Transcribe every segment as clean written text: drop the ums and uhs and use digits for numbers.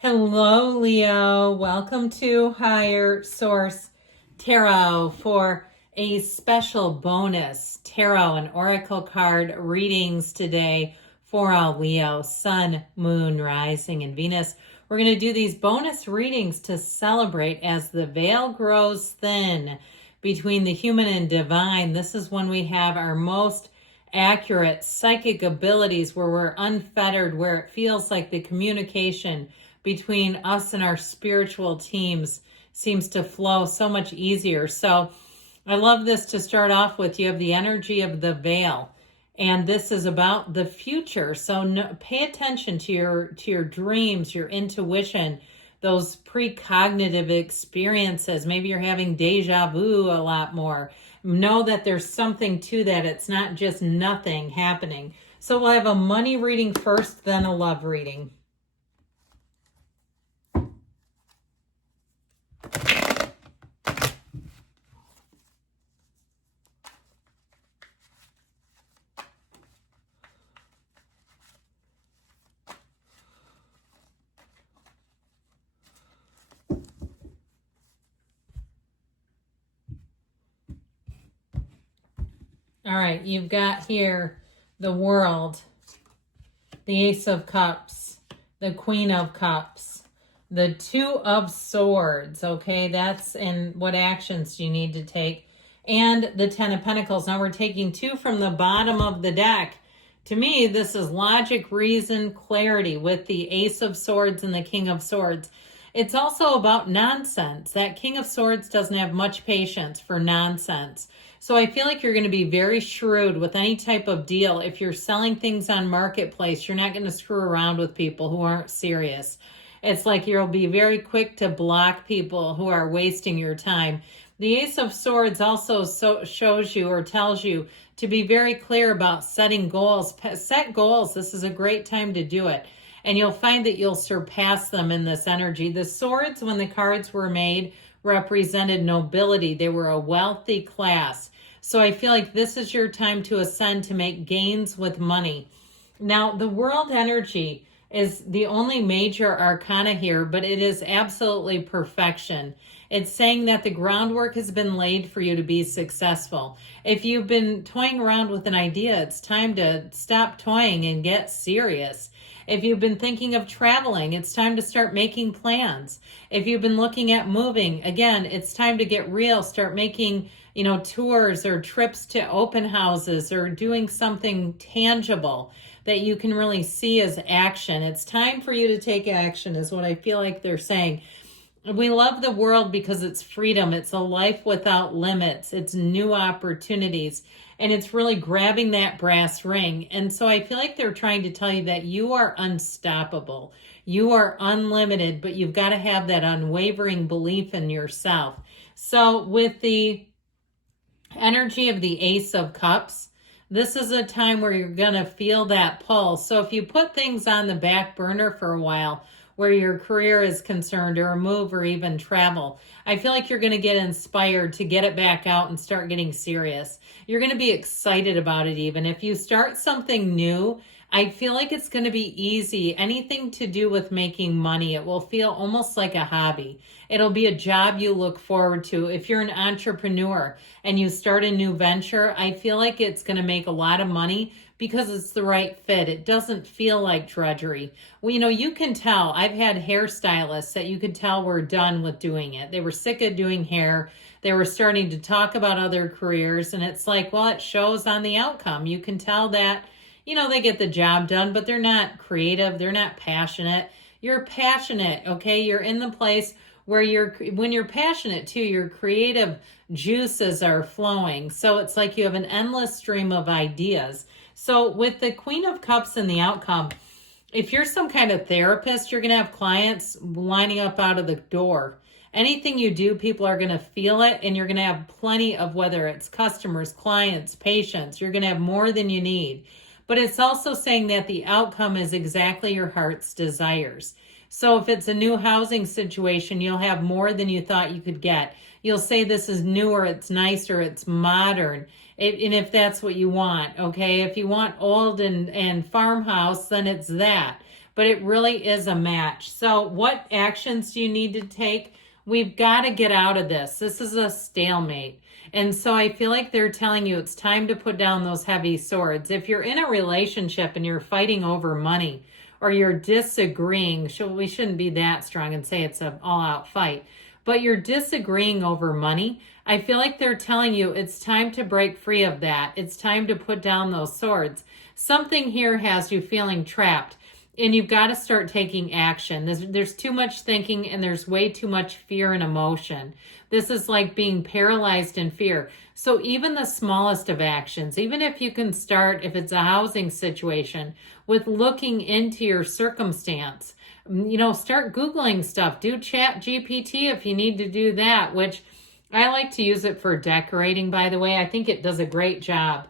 Hello, Leo. Welcome to Higher Source Tarot for a special bonus tarot and oracle card readings today for all Leo, Sun, Moon, Rising, and Venus. We're going to do these bonus readings to celebrate as the veil grows thin between the human and divine. This is when we have our most accurate psychic abilities, where we're unfettered, where it feels like the communication between us and our spiritual teams seems to flow so much easier. So I love this to start off with. You have the energy of the veil, and this is about the future. So pay attention to your dreams, your intuition, those precognitive experiences. Maybe you're having deja vu a lot more. Know that there's something to that. It's not just nothing happening. So we'll have a money reading first, then a love reading. All right, you've got here the World, the Ace of Cups, the Queen of Cups, the Two of Swords, okay? That's in what actions do you need to take, and the Ten of Pentacles. Now we're taking two from the bottom of the deck. To me, this is logic, reason, clarity with the Ace of Swords and the King of Swords. It's also about nonsense. That King of Swords doesn't have much patience for nonsense. So I feel like you're going to be very shrewd with any type of deal. If you're selling things on Marketplace, you're not going to screw around with people who aren't serious. It's like you'll be very quick to block people who are wasting your time. The Ace of Swords also shows you or tells you to be very clear about setting goals. Set goals. This is a great time to do it. And you'll find that you'll surpass them in this energy. The swords, when the cards were made, represented nobility. They were a wealthy class. So I feel like this is your time to ascend, to make gains with money. Now, the World energy is the only major arcana here, but it is absolutely perfection. It's saying that the groundwork has been laid for you to be successful. If you've been toying around with an idea, it's time to stop toying and get serious. If you've been thinking of traveling, it's time to start making plans. If you've been looking at moving, again, it's time to get real, start making, tours or trips to open houses or doing something tangible that you can really see as action. It's time for you to take action is what I feel like they're saying. We love the World because it's freedom. It's a life without limits. It's new opportunities. And it's really grabbing that brass ring. And so I feel like they're trying to tell you that you are unstoppable. You are unlimited, but you've got to have that unwavering belief in yourself. So with the energy of the Ace of Cups, this is a time where you're going to feel that pull. So if you put things on the back burner for a while, where your career is concerned, or a move, or even travel, I feel like you're going to get inspired to get it back out and start getting serious. You're going to be excited about it even. If you start something new, I feel like it's going to be easy. Anything to do with making money, it will feel almost like a hobby. It'll be a job you look forward to. If you're an entrepreneur and you start a new venture, I feel like it's going to make a lot of money because it's the right fit. It doesn't feel like drudgery. Well, you can tell. I've had hairstylists that you could tell were done with doing it. They were sick of doing hair. They were starting to talk about other careers. And it's like, well, it shows on the outcome. You can tell that, they get the job done, but they're not creative. They're not passionate. You're passionate, okay? You're in the place where when you're passionate too, your creative juices are flowing. So it's like you have an endless stream of ideas. So with the Queen of Cups and the outcome, if you're some kind of therapist, you're going to have clients lining up out of the door. Anything you do, people are going to feel it, and you're going to have plenty of, whether it's customers, clients, patients, you're going to have more than you need. But it's also saying that the outcome is exactly your heart's desires. So if it's a new housing situation, you'll have more than you thought you could get. You'll say this is newer, it's nicer, it's modern. And if that's what you want, okay? If you want old and farmhouse, then it's that. but it really is a match. So what actions do you need to take? We've got to get out of this. This is a stalemate. And so I feel like they're telling you it's time to put down those heavy swords. If you're in a relationship and you're fighting over money or you're disagreeing, we shouldn't be that strong and say it's an all-out fight, but you're disagreeing over money, I feel like they're telling you it's time to break free of that. It's time to put down those swords. Something here has you feeling trapped, and you've got to start taking action. There's too much thinking, and there's way too much fear and emotion. This is like being paralyzed in fear. So even the smallest of actions, even if you can start, if it's a housing situation, with looking into your circumstance, start Googling stuff. Do Chat GPT if you need to do that, which I like to use it for decorating, by the way. I think it does a great job.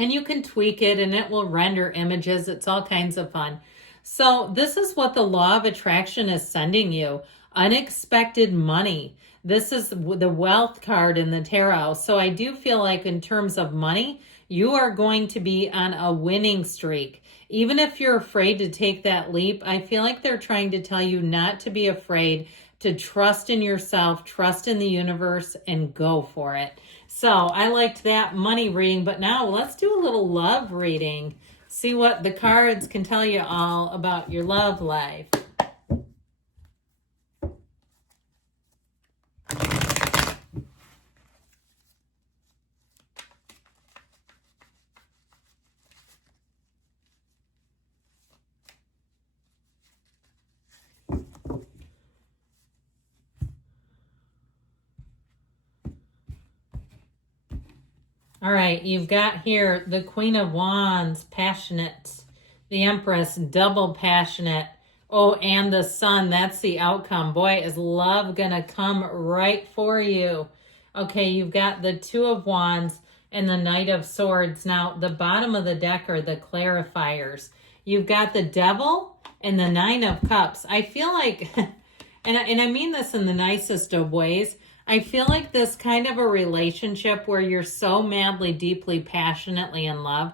And you can tweak it and it will render images. It's all kinds of fun. So this is what the law of attraction is sending you. Unexpected money. This is the wealth card in the tarot. So I do feel like in terms of money, you are going to be on a winning streak. Even if you're afraid to take that leap, I feel like they're trying to tell you not to be afraid, to trust in yourself, trust in the universe, and go for it. So I liked that money reading, but now let's do a little love reading. See what the cards can tell you all about your love life. All right, you've got here the Queen of Wands, passionate. The Empress, double passionate. Oh, and the Sun, that's the outcome. Boy, is love going to come right for you. Okay, you've got the Two of Wands and the Knight of Swords. Now, the bottom of the deck are the clarifiers. You've got the Devil and the Nine of Cups. I feel like, and I mean this in the nicest of ways, I feel like this kind of a relationship where you're so madly, deeply, passionately in love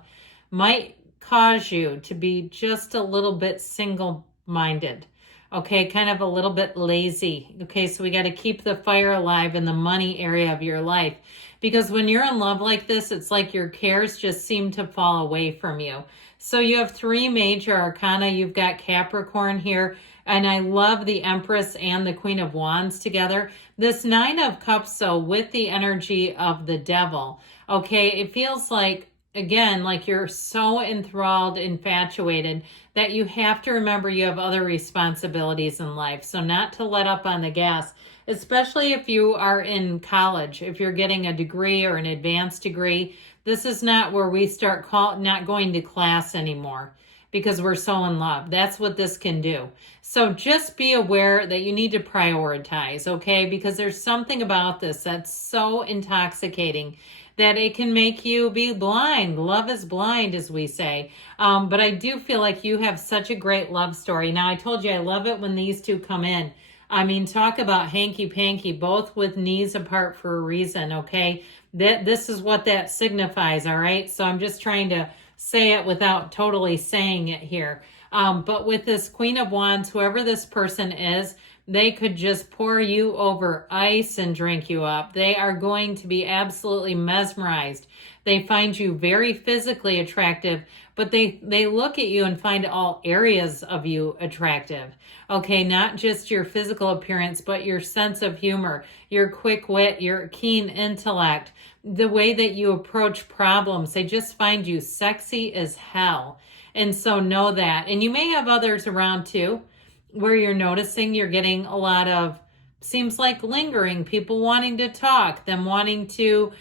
might cause you to be just a little bit single-minded. Okay, kind of a little bit lazy. Okay, so we got to keep the fire alive in the money area of your life. Because when you're in love like this, it's like your cares just seem to fall away from you. So you have three major arcana. You've got Capricorn here. And I love the Empress and the Queen of Wands together. This Nine of Cups, though, with the energy of the Devil. Okay, it feels like, again, like you're so enthralled, infatuated, that you have to remember you have other responsibilities in life. So not to let up on the gas, especially if you are in college, if you're getting a degree or an advanced degree. This is not where we start not going to class anymore, because we're so in love. That's what this can do. So just be aware that you need to prioritize, okay? Because there's something about this that's so intoxicating that it can make you be blind. Love is blind, as we say. But I do feel like you have such a great love story. Now, I told you I love it when these two come in. I mean, talk about hanky-panky, both with knees apart for a reason, okay? This is what that signifies, all right? So I'm just trying to say it without totally saying it here. But with this Queen of Wands, whoever this person is, they could just pour you over ice and drink you up. They are going to be absolutely mesmerized. They find you very physically attractive, but they look at you and find all areas of you attractive. Okay, not just your physical appearance, but your sense of humor, your quick wit, your keen intellect, the way that you approach problems. They just find you sexy as hell. And so know that. And you may have others around too, where you're noticing you're getting a lot of, seems like lingering, people wanting to talk, them wanting to,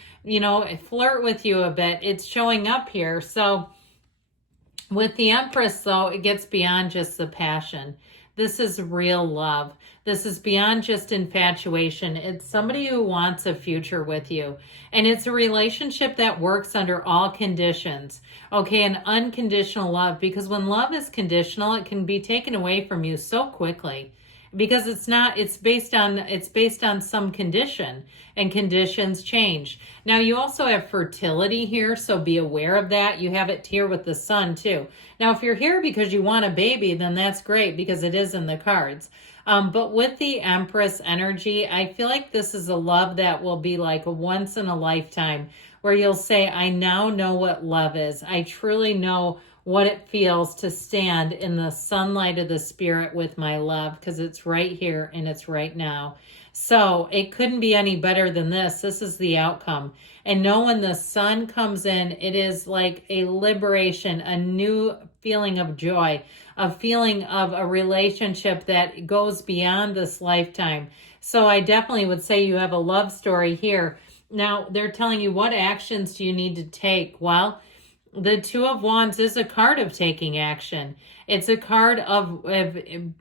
flirt with you a bit. It's showing up here. So with the Empress, though, it gets beyond just the passion. This is real love. This is beyond just infatuation. It's somebody who wants a future with you. And it's a relationship that works under all conditions. Okay, an unconditional love. Because when love is conditional, it can be taken away from you so quickly. because it's based on some condition, and conditions change. Now you also have fertility here, so be aware of that. You have it here with the sun too. Now if you're here because you want a baby, then that's great because it is in the cards. But with the Empress energy, I feel like this is a love that will be like a once in a lifetime, where you'll say, I now know what love is. I truly know what it feels to stand in the sunlight of the spirit with my love, because it's right here and it's right now. So it couldn't be any better than this. This is the outcome. And know when the sun comes in, it is like a liberation, a new feeling of joy, a feeling of a relationship that goes beyond this lifetime. So I definitely would say you have a love story here. Now they're telling you, what actions do you need to take? Well, the Two of Wands is a card of taking action. It's a card of,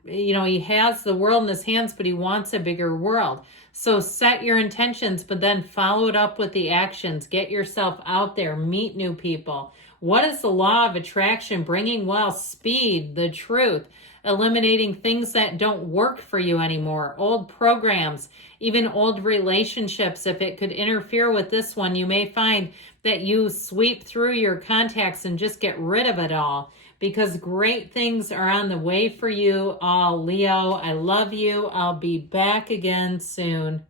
he has the world in his hands, but he wants a bigger world. So set your intentions, but then follow it up with the actions. Get yourself out there, meet new people. What is the law of attraction? Bringing wealth, speed, the truth, eliminating things that don't work for you anymore, old programs, even old relationships. If it could interfere with this one, you may find that you sweep through your contacts and just get rid of it all, because great things are on the way for you all, Leo. I love you. I'll be back again soon.